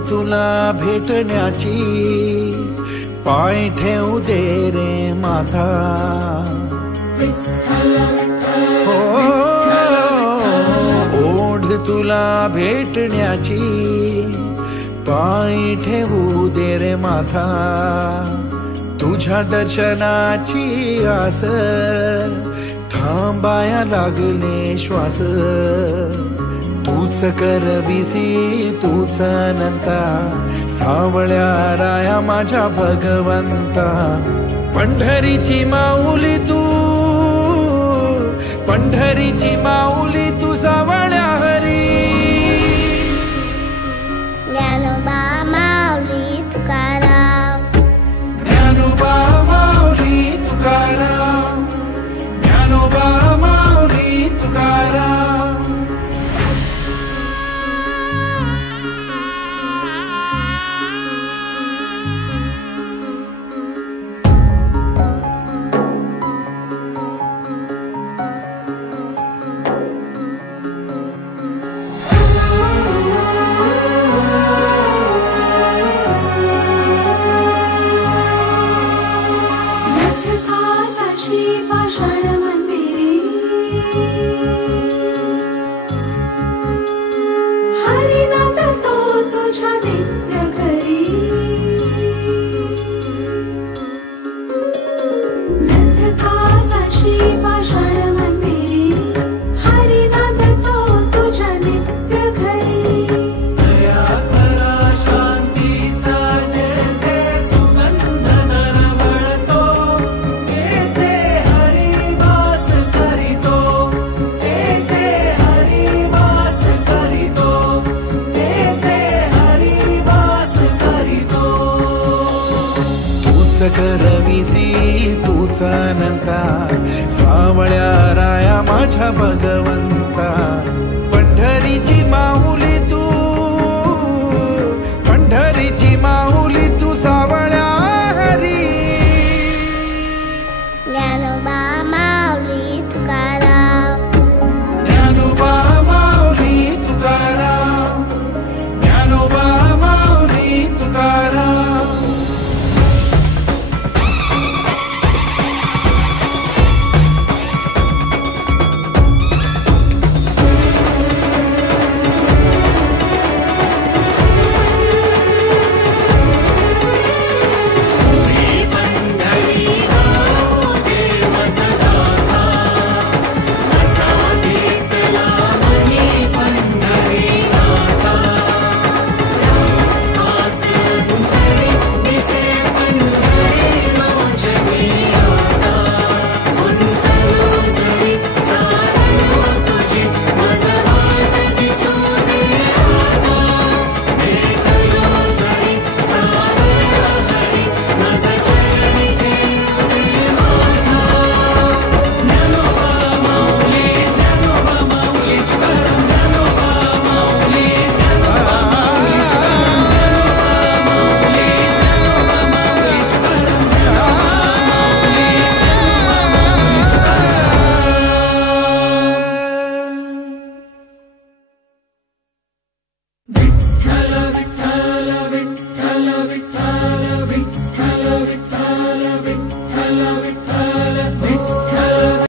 तुला भेटण्याची, पाय ठेवू दे रे माता। हो ओढ तुला भेटण्याची, पाय ठेवू दे रे माता। तुझ्या दर्शनाची आस, थांबाया लागले श्वास। तूच करविसी तूच अनंता, सावळ्या राया माझ्या भगवंता। पंढरीची माऊली तू, पंढरीची माऊली तू सावळ्या हरी। ज्ञानोबा माऊली तुकाराम, ज्ञानोबा माऊली तुकाराम, ज्ञानोबा माऊली तुकाराम। करविसी तूच अनंता, सावळ्या राया माझ्या भगवंता।